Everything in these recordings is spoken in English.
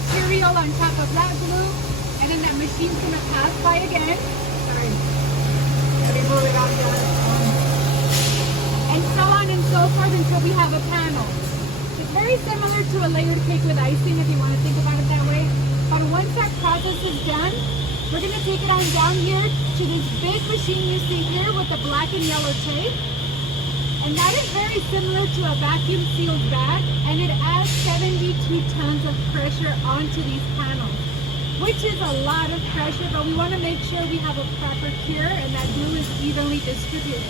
material on top of that glue, and then that machine's gonna pass by again. Sorry. Let me move it on down. And so on and so forth until we have a panel. It's very similar to a layered cake with icing if you want to think about it that way. But once that process is done, we're going to take it on down here to this big machine you see here with the black and yellow tape. And that is very similar to a vacuum sealed bag, and it adds 72 tons of pressure onto these panels, which is a lot of pressure, but we want to make sure we have a proper cure and that glue is evenly distributed.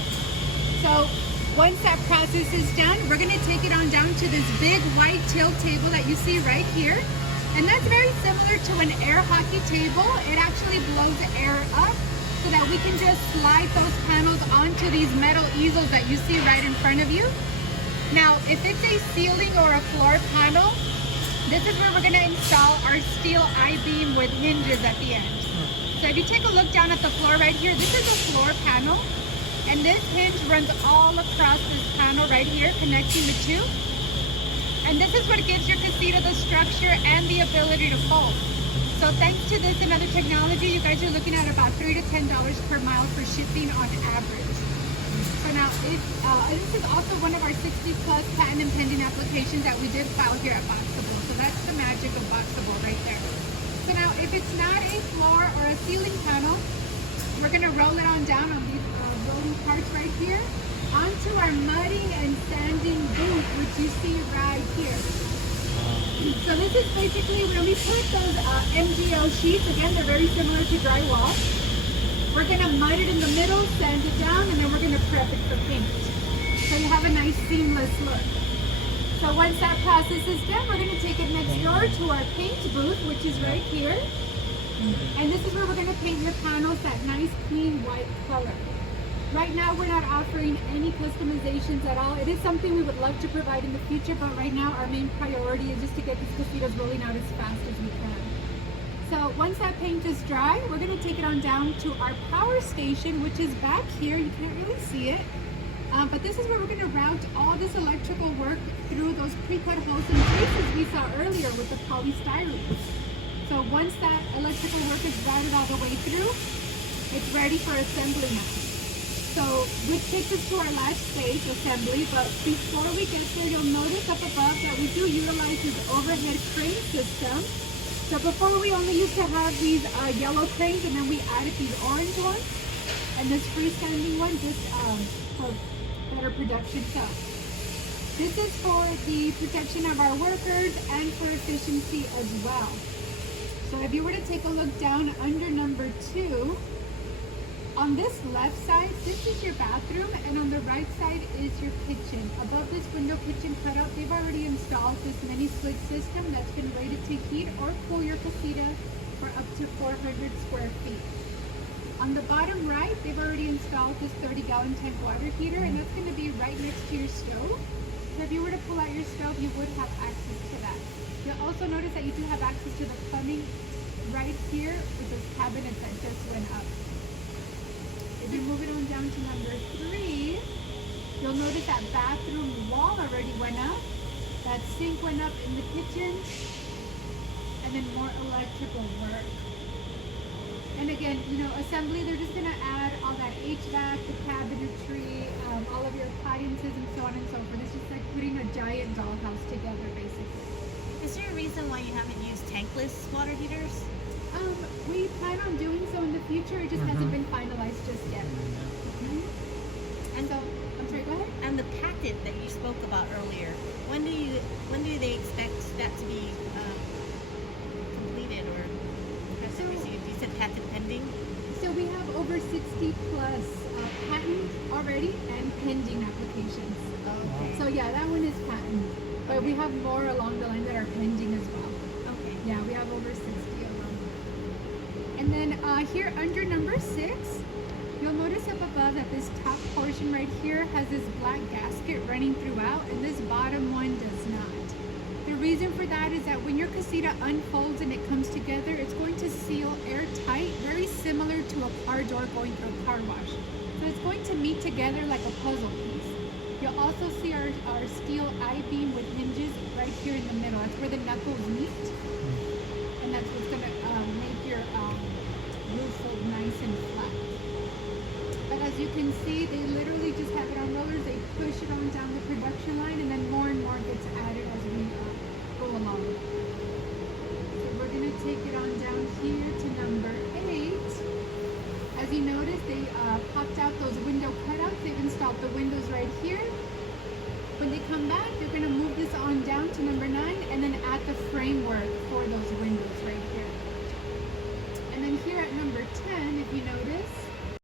So once that process is done, we're going to take it on down to this big white tilt table that you see right here. And that's very similar to an air hockey table. It actually blows the air up so that we can just slide those panels onto these metal easels that you see right in front of you. Now, if it's a ceiling or a floor panel, this is where we're going to install our steel I-beam with hinges at the end. So if you take a look down at the floor right here, this is a floor panel. And this hinge runs all across this panel right here, connecting the two. And this is what gives your casita the structure and the ability to fold. So thanks to this and other technology, you guys are looking at about $3 to $10 per mile for shipping on average. So now, this is also one of our 60 plus patent and pending applications that we did file here at Boxabl. So that's the magic of Boxabl right there. So now, if it's not a floor or a ceiling panel, we're gonna roll it on down on these rolling carts right here onto our mudding and sanding booth, which you see right here. So this is basically when we put those MGO sheets, again, they're very similar to drywall. We're gonna mud it in the middle, sand it down, and then we're gonna prep it for paint. So you have a nice seamless look. So once that process is done, we're gonna take it next door to our paint booth, which is right here. And this is where we're gonna paint your panels that nice clean white color. Right now, we're not offering any customizations at all. It is something we would love to provide in the future, but right now our main priority is just to get these casitas rolling out as fast as we can. So once that paint is dry, we're going to take it on down to our power station, which is back here. You can't really see it, but this is where we're going to route all this electrical work through those pre-cut holes and traces we saw earlier with the polystyrene. So once that electrical work is routed all the way through, it's ready for assembly now. So, which takes us to our last stage, assembly, but before we get there, you'll notice up above that we do utilize this overhead crane system. So before we only used to have these yellow cranes, and then we added these orange ones, and this freestanding one just for better production. So, this is for the protection of our workers and for efficiency as well. So if you were to take a look down under number 2, on this left side, this is your bathroom, and on the right side is your kitchen. Above this window kitchen cutout, they've already installed this mini split system that's been rated to heat or cool your casita for up to 400 square feet. On the bottom right, they've already installed this 30-gallon tank water heater, and that's going to be right next to your stove. So if you were to pull out your stove, you would have access to that. You'll also notice that you do have access to the plumbing right here with those cabinets that just went up. If you move it on down to number 3, you'll notice that bathroom wall already went up. That sink went up in the kitchen. And then more electrical work. And again, you know, assembly, they're just going to add all that HVAC, the cabinetry, all of your appliances and so on and so forth. It's just like putting a giant dollhouse together, basically. Is there a reason why you haven't used tankless water heaters? We plan on doing so in the future. It just hasn't been finalized just yet. And so, I'm sorry, go ahead. And the patent that you spoke about earlier, when do they expect that to be completed or received? You said patent pending? So we have over 60 plus patents already and pending applications. Okay. So yeah, that one is patent. But we have more along the line that are pending as well. Okay. Yeah, we have over 60 of them. And then here under number 6, you'll notice up above that this top portion right here has this black gasket running throughout, and this bottom one does not. The reason for that is that when your casita unfolds and it comes together, it's going to seal airtight, very similar to a car door going through a car wash. So it's going to meet together like a puzzle piece. You'll also see our steel I-beam with hinges right here in the middle. That's where the knuckles meet. you can see, they literally just have it on rollers. They push it on down the production line, and then more and more gets added as we go along. So we're gonna take it on down here to number 8. As you notice, they popped out those window cutouts. They've installed the windows right here. When they come back, they're gonna move this on down to number 9, and then add the framework for those windows right here. And then here at number 10, if you notice,